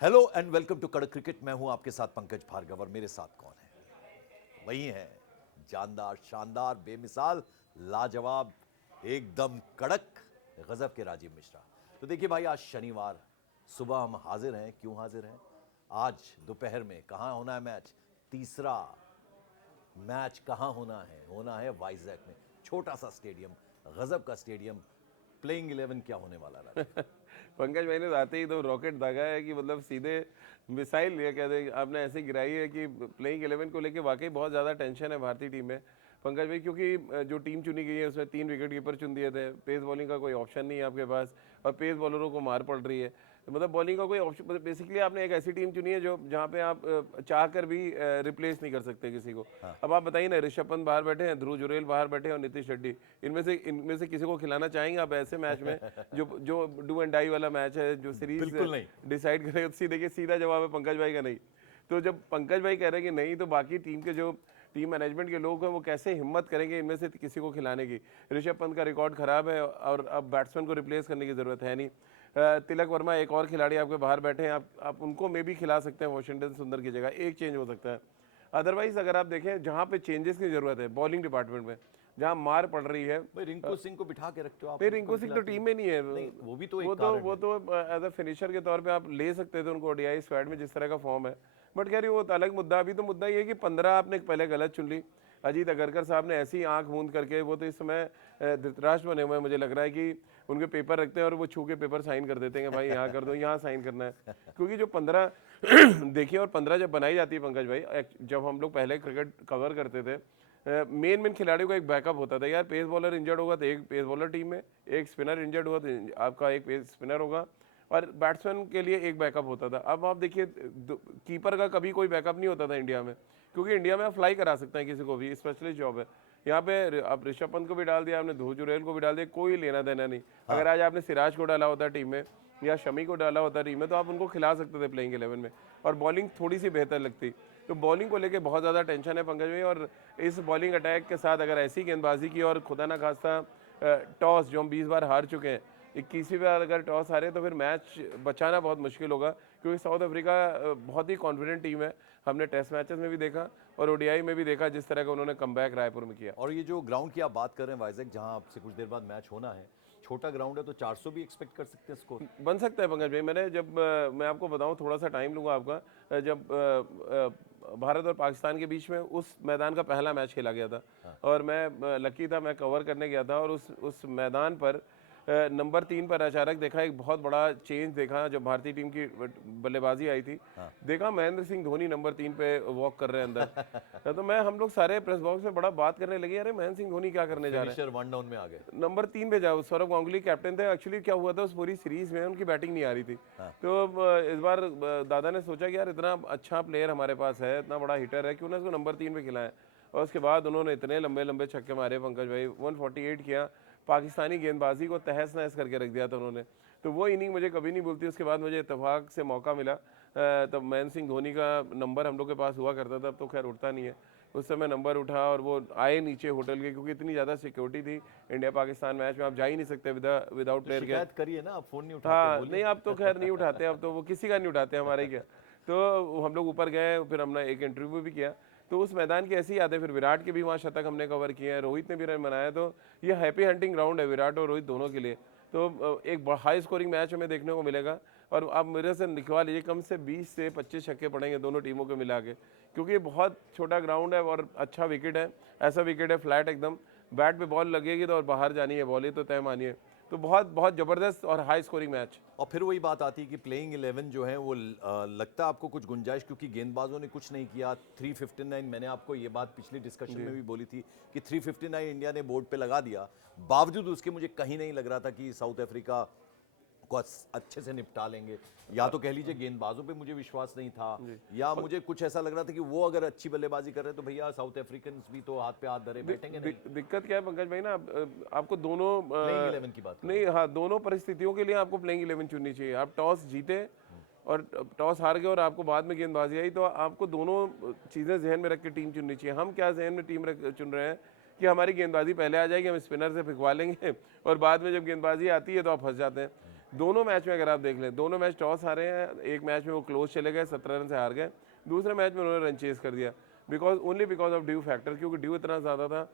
Hello and welcome to कड़क cricket. मैं हूं आपके साथ पंकज भार्गव और मेरे साथ कौन है? वही है जानदार, शानदार, बेमिसाल, लाजवाब, एकदम कड़क, गजब के राजीव मिश्रा। तो देखिए भाई, आज शनिवार सुबह हम हाजिर हैं। क्यों हाजिर हैं? आज दोपहर में कहां होना है मैच? तीसरा मैच कहां होना है? होना है वाइजैक में, छोटा सा स्टेडियम, गजब का स्टेडियम। प्लेइंग 11 क्या होने वाला राजीव? पंकज भाई ने तो आते ही तो रॉकेट दागा है कि मतलब सीधे मिसाइल ये कहते हैं आपने ऐसे गिराई है कि प्लेइंग 11 को लेके वाकई बहुत ज़्यादा टेंशन है भारतीय टीम में पंकज भाई, क्योंकि जो टीम चुनी गई है उसमें 3 विकेट कीपर चुन दिए थे। पेस बॉलिंग का कोई ऑप्शन नहीं है आपके पास और पेस बॉलरों को मार पड़ रही है। मतलब बॉलिंग का कोई ऑप्शन, मतलब बेसिकली आपने एक ऐसी टीम चुनी है जो जहाँ पे आप चाह कर भी रिप्लेस नहीं कर सकते किसी को। अब आप बताइए ना, ऋषभ पंत बाहर बैठे हैं, ध्रुव जुरेल बाहर बैठे हैं और नीतीश रेड्डी, इनमें से किसी को खिलाना चाहेंगे आप ऐसे मैच में जो जो डू एंड डाई वाला मैच है, जो सीरीज बिल्कुल नहीं। डिसाइड करेगा? देखिए सीधा जवाब है पंकज भाई का नहीं। तो जब पंकज भाई कह रहे हैं कि नहीं, तो बाकी टीम के जो टीम मैनेजमेंट के लोग हैं वो कैसे हिम्मत करेंगे इनमें से किसी को खिलाने की? ऋषभ पंत का रिकॉर्ड खराब है और अब बैट्समैन को रिप्लेस करने की जरूरत है नहीं। तिलक वर्मा एक और खिलाड़ी आपके बाहर बैठे हैं, आप उनको मे भी खिला सकते हैं वॉशिंगटन सुंदर की जगह, एक चेंज हो सकता है। अदरवाइज अगर आप देखें जहाँ पे चेंजेस की जरूरत है बॉलिंग डिपार्टमेंट में, जहाँ मार पड़ रही है। भाई रिंकू सिंह को बिठा के रखते हो आप? नहीं, उनको रिंकू कभी सिंह तो खिलाते टीम नहीं? में नहीं है। नहीं, वो भी तो वो एक तो कारण वो है। तो एज अ फिनिशर के तौर पे आप ले सकते थे उनको ओडीआई स्क्वाड में, जिस तरह का फॉर्म है। बट कह रही वो तो अलग मुद्दा। अभी तो मुद्दा ये है कि 15 आपने पहले गलत चुन ली। अजीत अगरकर साहब ने ऐसी आंख मूंद करके, वो तो इस समय धृतराष्ट्र बने हुए हैं, मुझे लग रहा है कि उनके पेपर रखते हैं और वो छू के पेपर साइन कर देते हैं कि भाई यहाँ कर दो, यहाँ साइन करना है। क्योंकि जो 15 देखिए, और 15 जब बनाई जाती है पंकज भाई, जब हम लोग पहले क्रिकेट कवर करते थे, मेन खिलाड़ियों का एक बैकअप होता था यार। पेस बॉलर इंजर्ड होगा तो एक पेस बॉलर टीम में, एक स्पिनर इंजर्ड हुआ तो आपका एक पेस स्पिनर होगा, और बैट्समैन के लिए एक बैकअप होता था। अब आप देखिए, कीपर का कभी कोई बैकअप नहीं होता था इंडिया में, क्योंकि इंडिया में आप फ्लाई करा सकते हैं किसी को भी, स्पेशलिस्ट जॉब है। यहाँ पे आप ऋषभ पंत को भी डाल दिया आपने, ध्रुव जुरैल को भी डाल दिया, कोई लेना देना नहीं। अगर आज आपने सिराज को डाला होता टीम में या शमी को डाला होता टीम में, तो आप उनको खिला सकते थे प्लेइंग 11 में, और बॉलिंग थोड़ी सी बेहतर लगती। तो बॉलिंग को लेके बहुत ज़्यादा टेंशन है पंकज भाई। और इस बॉलिंग अटैक के साथ अगर ऐसी गेंदबाजी की, और खुदा ना खास्ता टॉस जो हम 20 बार हार चुके हैं, 21वीं बार अगर टॉस हारे तो फिर मैच बचाना बहुत मुश्किल होगा। क्योंकि साउथ अफ्रीका बहुत ही कॉन्फिडेंट टीम है। हमने टेस्ट मैचेस में भी देखा और ओडीआई में भी देखा जिस तरह का उन्होंने कमबैक रायपुर में किया। और ये जो ग्राउंड की आप बात कर रहे हैं वाइजैक, जहां आपसे कुछ देर बाद मैच होना है, छोटा ग्राउंड है तो 400 भी एक्सपेक्ट कर सकते हैं स्कोर? बन सकता है पंकज भाई। मैंने जब मैं आपको बताऊं, थोड़ा सा टाइम लूंगा आपका, जब भारत और पाकिस्तान के बीच में उस मैदान का पहला मैच खेला गया था, और मैं लकी था, मैं कवर करने गया था, और उस मैदान पर नंबर 3 पर अचानक देखा एक बहुत बड़ा चेंज देखा। जब भारतीय टीम की बल्लेबाजी आई थी, देखा महेंद्र सिंह धोनी नंबर 3 पे वॉक कर रहे हैं अंदर। तो हम लोग सारे प्रेस बॉक्स में बड़ा बात करने लगे, अरे महेंद्र सिंह धोनी क्या करने जा रहे हैं, फिनिशर वन डाउन में आ गए। नंबर 3 पे जाओ। सौरभ गांगुली कैप्टन थे। एक्चुअली क्या हुआ था, उस पूरी सीरीज में उनकी बैटिंग नहीं आ रही थी। तो इस बार दादा ने सोचा कि यार इतना अच्छा प्लेयर हमारे पास है, इतना बड़ा हिटर है, क्यों ना इसको नंबर 3 पे खिलाएं। और उसके बाद उन्होंने इतने लंबे लंबे छक्के मारे पंकज भाई, 148 किया, पाकिस्तानी गेंदबाजी को तहस नहस करके रख दिया था उन्होंने। तो वो इनिंग मुझे कभी नहीं भूलती। उसके बाद मुझे इत्तेफाक से मौका मिला, तब महेंद्र सिंह धोनी का नंबर हम लोग के पास हुआ करता था, अब तो खैर उठता नहीं है। उस समय नंबर उठा और वो आए नीचे होटल के, क्योंकि इतनी ज़्यादा सिक्योरिटी थी इंडिया पाकिस्तान मैच में, आप जा ही नहीं सकते विदाउट प्लेयर के। शिकायत करिए ना, आप फोन नहीं उठाते, हाँ बोलिए। नहीं, अब तो खैर नहीं उठाते, अब तो वो किसी का नहीं उठाते, हमारे क्या। तो हम लोग ऊपर गए, फिर हमने एक इंटरव्यू भी किया। तो उस मैदान की ऐसी यादें, फिर विराट के भी वहाँ शतक हमने कवर किए हैं, रोहित ने भी रन बनाया। तो ये हैप्पी हंटिंग ग्राउंड है विराट और रोहित दोनों के लिए। तो एक हाई स्कोरिंग मैच हमें देखने को मिलेगा। और आप मेरे से लिखवा लीजिए, कम से 20 से 25 छक्के पड़ेंगे दोनों टीमों को मिला के, क्योंकि ये बहुत छोटा ग्राउंड है और अच्छा विकेट है। ऐसा विकेट है फ्लैट एकदम, बैट पे बॉल लगेगी तो और बाहर जानी है बॉल, ही तो तय मानिए। तो बहुत बहुत ज़बरदस्त और हाई स्कोरिंग मैच। और फिर वही बात आती है कि प्लेइंग 11 जो है वो लगता है आपको कुछ गुंजाइश, क्योंकि गेंदबाजों ने कुछ नहीं किया। 359, मैंने आपको ये बात पिछली डिस्कशन में भी बोली थी कि 359 इंडिया ने बोर्ड पे लगा दिया, बावजूद उसके मुझे कहीं नहीं लग रहा था कि साउथ अफ्रीका को अच्छे से निपटा लेंगे। या तो कह लीजिए गेंदबाजों पे मुझे विश्वास नहीं था, या मुझे कुछ ऐसा लग रहा था कि वो अगर अच्छी बल्लेबाजी कर रहे हैं तो भैया साउथ अफ्रीकन भी तो हाथ पे हाथ धरे बैठेंगे नहीं। दिक्कत क्या है पंकज भाई ना, आपको दोनों प्लेइंग 11 की बात नहीं, हाँ, दोनों परिस्थितियों के लिए आपको प्लेइंग 11 चुननी चाहिए। आप टॉस जीते और टॉस हार गए और आपको बाद में गेंदबाजी आई, तो आपको दोनों चीज़ें जहन में रख के टीम चुननी चाहिए। हम क्या जहन में टीम चुन रहे हैं कि हमारी गेंदबाजी पहले आ जाएगी, हम स्पिनर से फिकवा लेंगे और बाद में जब गेंदबाजी आती है तो आप फंस जाते हैं। दोनों मैच में अगर आप देख लें, दोनों मैच टॉस हारे हैं, एक मैच में वो क्लोज चले गए, 17 रन से हार गए, दूसरे मैच में उन्होंने रन चेस कर दिया only because of due factor, क्योंकि ड्यू इतना ज़्यादा था।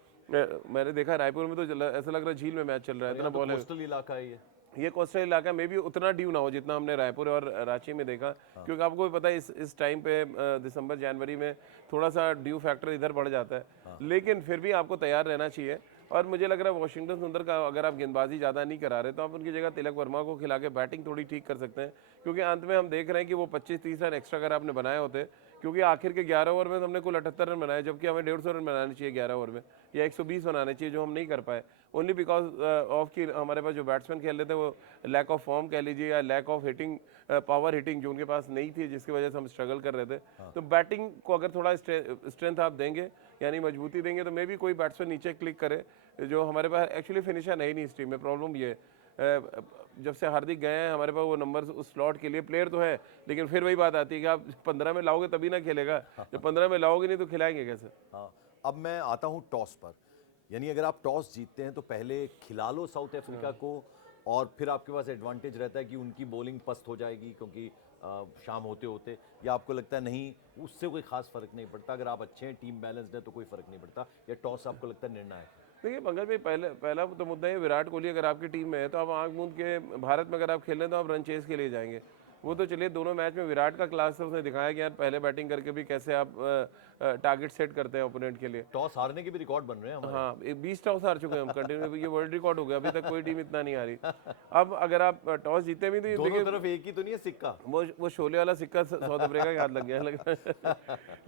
मैंने देखा रायपुर में तो ऐसा लग रहा है झील में मैच चल रहा है, इतना बॉल है। कोस्टल इलाका है ये कोस्टल इलाका में भी उतना ड्यू ना हो जितना हमने रायपुर और रांची में देखा, क्योंकि आपको भी पता है इस टाइम पे दिसंबर जनवरी में थोड़ा सा ड्यू फैक्टर इधर बढ़ जाता है, लेकिन फिर भी आपको तैयार रहना चाहिए। और मुझे लग रहा है वॉशिंगटन सुंदर का अगर आप गेंदबाजी ज़्यादा नहीं करा रहे तो आप उनकी जगह तिलक वर्मा को खिला के बैटिंग थोड़ी ठीक कर सकते हैं, क्योंकि अंत में हम देख रहे हैं कि वो 25-30 रन एक्स्ट्रा अगर आपने बनाए होते, क्योंकि आखिर के 11 ओवर में तो हमने कुल 78 रन बनाए, जबकि हमें 150 रन बनाने चाहिए 11 ओवर में, या 120 बनाने चाहिए, जो हम नहीं कर पाए ओनली बिकॉज ऑफ कि हमारे पास जो बैट्समैन खेल रहे थे वो लैक ऑफ फॉर्म कह लीजिए या lack of hitting, power hitting जो उनके पास नहीं थी, जिसकी वजह से हम स्ट्रगल कर रहे थे। तो बैटिंग को अगर थोड़ा स्ट्रेंथ आप देंगे यानी मजबूती देंगे तो मे भी कोई बैट्समैन नीचे क्लिक करे, जो हमारे पास एक्चुअली फिनिशर नहीं इस टीम में। प्रॉब्लम ये जब से हार्दिक गए हैं हमारे पास वो नंबर उस स्लॉट के लिए प्लेयर तो है, लेकिन फिर वही बात आती है कि आप 15 में लाओगे तभी ना खेलेगा, जब 15 में लाओगे नहीं तो खिलाएंगे कैसे। हाँ, अब मैं आता हूँ टॉस पर, यानी अगर आप टॉस जीतते हैं तो पहले खिला लो साउथ अफ्रीका को, और फिर आपके पास एडवांटेज रहता है कि उनकी बॉलिंग पस्त हो जाएगी क्योंकि शाम होते होते, या आपको लगता है नहीं उससे कोई खास फर्क नहीं पड़ता, अगर आप अच्छे हैं टीम बैलेंस्ड है तो कोई फर्क नहीं पड़ता, या टॉस आपको लगता है निर्णायक है? देखिए पंकज भाई, पहला तो मुद्दा है विराट कोहली अगर आपकी टीम में है तो आप आंख मूंद के भारत में अगर आप खेल रहे हैं तो आप रन चेस के लिए जाएंगे। वो तो चलिए दोनों मैच में विराट का क्लास है, उसने दिखाया कि यार पहले बैटिंग करके भी कैसे आप टारगेट सेट करते हैं ओपोनेंट के लिए। टॉस हारने के भी रिकॉर्ड बन रहे हैं हमारे। हाँ, 20 टॉस हार चुके हैं हम कंटिन्यू, ये वर्ल्ड रिकॉर्ड हो गया, अभी तक कोई टीम इतना नहीं हारी। अब अगर आप टॉस जीते भी तो ये दोनों देखिए तरफ एक ही तो नहीं है सिक्का, वो शोले वाला सिक्का साउथ अफ्रीका के हाथ लग गया है।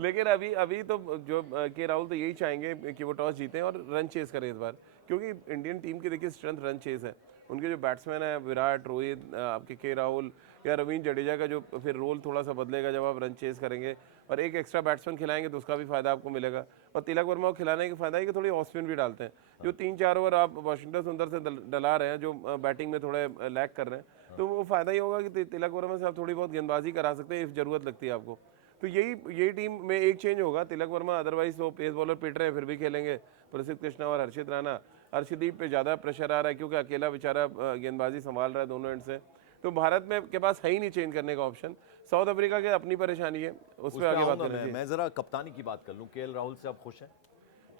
लेकिन अभी तो जो के राहुल तो यही चाहेंगे कि वो टॉस जीतें और रन चेस करें इस बार, क्योंकि इंडियन टीम की देखिए स्ट्रेंथ रन चेस है। उनके जो बैट्समैन है विराट, रोहित, आपके के राहुल या रवींद्र जडेजा का जो फिर रोल थोड़ा सा बदलेगा जब आप रन चेस करेंगे, और एक एक्स्ट्रा बैट्समैन खिलाएंगे तो उसका भी फायदा आपको मिलेगा। और तिलक वर्मा को खिलाने का फायदा है कि थोड़ी ऑफ स्पिन भी डालते हैं, जो 3-4 ओवर आप वाशिंगटन सुंदर से डला रहे हैं, जो बैटिंग में थोड़े लैग कर रहे हैं, तो वो फायदा ही होगा कि तिलक वर्मा से आप थोड़ी बहुत गेंदबाजी करा सकते हैं इफ जरूरत लगती है आपको। तो यही टीम में एक चेंज होगा, तिलक वर्मा अदरवाइज तो पेस बॉलर पिट रहे हैं फिर भी खेलेंगे, प्रसिद्ध कृष्णा और हर्षित राणा। अर्शदीप पे ज़्यादा प्रेशर आ रहा है क्योंकि अकेला बेचारा गेंदबाजी संभाल रहा है दोनों एंड से, तो भारत में के पास है ही नहीं चेंज करने का ऑप्शन। साउथ अफ्रीका की अपनी परेशानी है, उस पर आगे बात करें। मैं जरा कप्तानी की बात कर लूं, केएल राहुल से आप खुश हैं?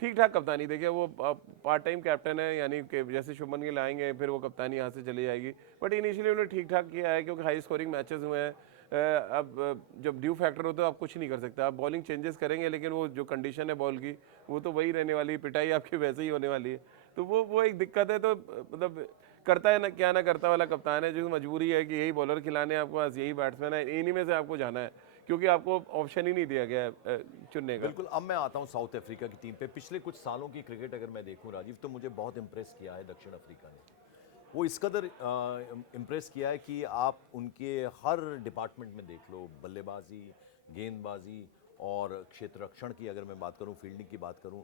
ठीक ठाक कप्तानी, देखिए वो पार्ट टाइम कैप्टन है, यानी कि जैसे शुभमन गिल आएंगे फिर वो कप्तानी यहाँ से चली जाएगी, बट इनिशियली उन्होंने ठीक ठाक किया है क्योंकि हाई स्कोरिंग मैचेस हुए हैं। अब जब ड्यू फैक्टर हो तो आप कुछ नहीं कर सकते, आप बॉलिंग चेंजेस करेंगे लेकिन वो जो कंडीशन है बॉल की वो तो वही रहने वाली है, पिटाई आपकी वैसे ही होने वाली है, तो वो एक दिक्कत है। तो मतलब करता है ना क्या ना करता वाला कप्तान है, जो मजबूरी है कि यही बॉलर खिलाने आपके पास, यही बैट्समैन है, इन्हीं में से आपको जाना है क्योंकि आपको ऑप्शन ही नहीं दिया गया है चुनने का। बिल्कुल। अब मैं आता हूं साउथ अफ्रीका की टीम पे। पिछले कुछ सालों की क्रिकेट अगर मैं देखूं राजीव, तो मुझे बहुत इंप्रेस किया है दक्षिण अफ्रीका ने। वो इस कदर इम्प्रेस किया है कि आप उनके हर डिपार्टमेंट में देख लो, बल्लेबाजी, गेंदबाजी और क्षेत्र रक्षण की अगर मैं बात करूं, फील्डिंग की बात करूं,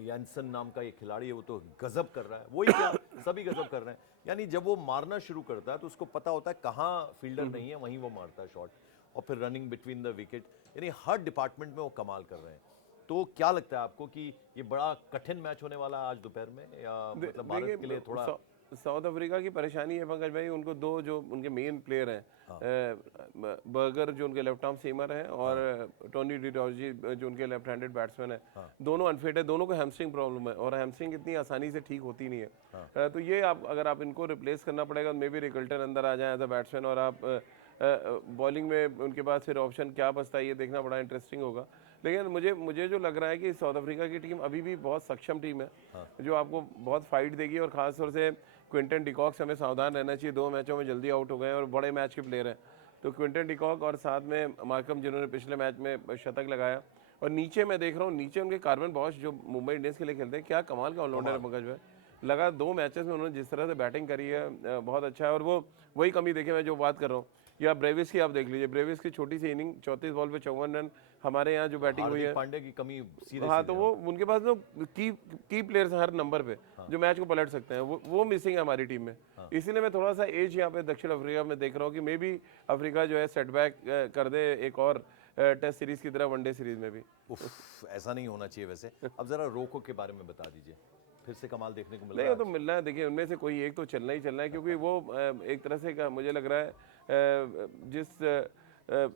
यानसन नाम का एक खिलाड़ी है वो तो गजब कर रहा है, वही क्या सभी गजब कर रहे हैं। यानी जब वो मारना शुरू करता है तो उसको पता होता है कहाँ फील्डर नहीं है, वहीं वो मारता है शॉट, और फिर रनिंग बिटवीन द विकेट, यानी हर डिपार्टमेंट में वो कमाल कर रहे हैं। तो क्या लगता है आपको कि ये बड़ा कठिन मैच होने वाला है आज दोपहर में, या मतलब भारत के लिए थोड़ा? साउथ अफ्रीका की परेशानी है पंकज भाई, उनको दो जो उनके मेन प्लेयर हैं, बर्गर जो उनके लेफ्ट आर्म सीमर हैं और टोनी डिडॉर्जी जो उनके लेफ्ट हैंडेड बैट्समैन है, दोनों अनफिट है, दोनों को हैमस्ट्रिंग प्रॉब्लम है और हैमस्ट्रिंग इतनी आसानी से ठीक होती नहीं है। तो ये आप अगर आप इनको रिप्लेस करना पड़ेगा, मे बी रिकल्टन अंदर आ जाए एज अ बैट्समैन, और आप बॉलिंग में उनके पास फिर ऑप्शन क्या बचता है ये देखना बड़ा इंटरेस्टिंग होगा। लेकिन मुझे जो लग रहा है कि साउथ अफ्रीका की टीम अभी भी बहुत सक्षम टीम है, जो आपको बहुत फाइट देगी, और खासतौर से क्विंटन डिकॉक से हमें सावधान रहना चाहिए, 2 मैचों में जल्दी आउट हो गए और बड़े मैच के प्लेयर हैं। तो क्विंटन डिकॉक और साथ में मार्कम जिन्होंने पिछले मैच में शतक लगाया, और नीचे मैं देख रहा हूँ नीचे उनके कार्बन बॉश जो मुंबई इंडियंस के लिए खेलते हैं, क्या कमाल का ऑलराउंडर है पंकज भाई। लगा 2 मैचेस में उन्होंने जिस तरह से बैटिंग करी है बहुत अच्छा है, और वो वही कमी देखे मैं जो बात कर रहा हूँ, या ब्रेविस की आप देख लीजिए, ब्रेविस की छोटी सी इनिंग 34 बॉल पे 54 रन, हमारे यहाँ जो बैटिंग हुई है पांडे की कमी सीधे हाँ, तो वो उनके पास जो की प्लेयर्स हर नंबर पे जो मैच को पलट सकते हैं, वो मिसिंग है हमारी टीम में। इसीलिए मैं थोड़ा सा एज यहाँ पे दक्षिण अफ्रीका में देख रहा हूँ कि मे बी अफ्रीका जो है सेटबैक कर दे एक और टेस्ट सीरीज की तरह वनडे सीरीज में भी। ऐसा नहीं होना चाहिए वैसे। अब जरा रोको के बारे में बता दीजिए। फिर से कमाल देखने को मिल नहीं रहा वो है तो मिलना है, देखिए उनमें से कोई एक तो चलना ही चलना है, क्योंकि वो एक तरह से मुझे लग रहा है जिस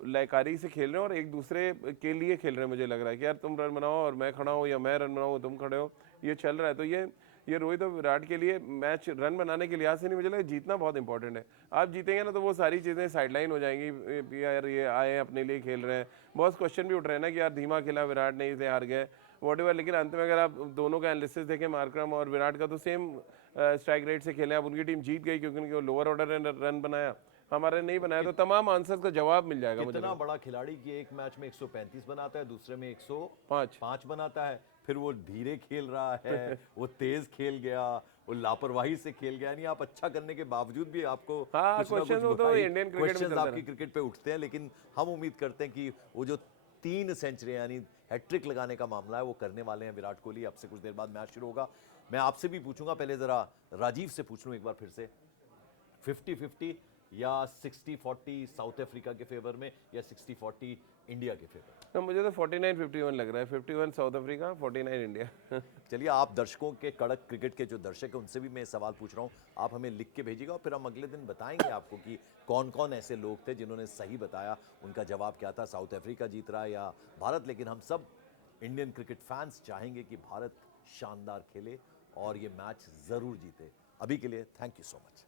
लायकारी से खेल रहे हैं और एक दूसरे के लिए खेल रहे हैं, मुझे लग रहा है कि यार तुम रन बनाओ और मैं खड़ा हूँ, या मैं रन बनाऊँ तुम खड़े हो, ये चल रहा है। तो ये रोहित और विराट के लिए मैच रन बनाने के लिहाज से नहीं, मुझे लगा जीतना बहुत इंपॉर्टेंट है। आप जीतेंगे ना तो वो सारी चीज़ें साइडलाइन हो जाएंगी, यार ये आए हैं अपने लिए खेल रहे हैं। बहुत क्वेश्चन भी उठ रहे हैं ना कि यार धीमा खेला विराट ने, इसे हार गए वॉट, लेकिन अंत में अगर आप दोनों का एनालिसिस देखें, मार्करम और विराट का, तो सेम स्ट्राइक रेट से खेले। अब उनकी टीम जीत गई क्योंकि उनके लोअर ऑर्डर ने रन बनाया, हमारे नहीं बनाया, तो तमाम आंसर्स का जवाब मिल जाएगा मुझे कितना लगता बड़ा खिलाड़ी कि एक मैच में 135 बनाता है, दूसरे में है। 105 बनाता है, फिर वो धीरे खेल रहा है, वो तेज खेल गया, वो लापरवाही से खेल गया। यानी आप अच्छा करने के बावजूद भी आपको हाँ, कुछ ना कुछ क्वेश्चन तो इंडियन क्रिकेट में क्वेश्चंस चलते आपकी क्रिकेट पे उठते हैं। लेकिन हम उम्मीद करते हैं कि वो जो 3 सेंचुरी यानी हैट्रिक लगाने का मामला है वो करने वाले हैं विराट कोहली। अब से कुछ देर बाद मैच शुरू होगा। मैं आपसे भी पूछूंगा, पहले जरा राजीव से पूछ लूं एक बार फिर से, 50-50 या 60-40 साउथ अफ्रीका के फेवर में, या 60-40 इंडिया के फेवर में? तो मुझे तो 49-51 लग रहा है, 51 साउथ अफ्रीका, 49 इंडिया। चलिए, आप दर्शकों के, कड़क क्रिकेट के जो दर्शक हैं उनसे भी मैं सवाल पूछ रहा हूं, आप हमें लिख के भेजिएगा और फिर हम अगले दिन बताएंगे आपको कि कौन कौन ऐसे लोग थे जिन्होंने सही बताया, उनका जवाब क्या था, साउथ अफ्रीका जीत रहा है या भारत। लेकिन हम सब इंडियन क्रिकेट फैंस चाहेंगे कि भारत शानदार खेले और ये मैच जरूर जीते। अभी के लिए थैंक यू सो मच।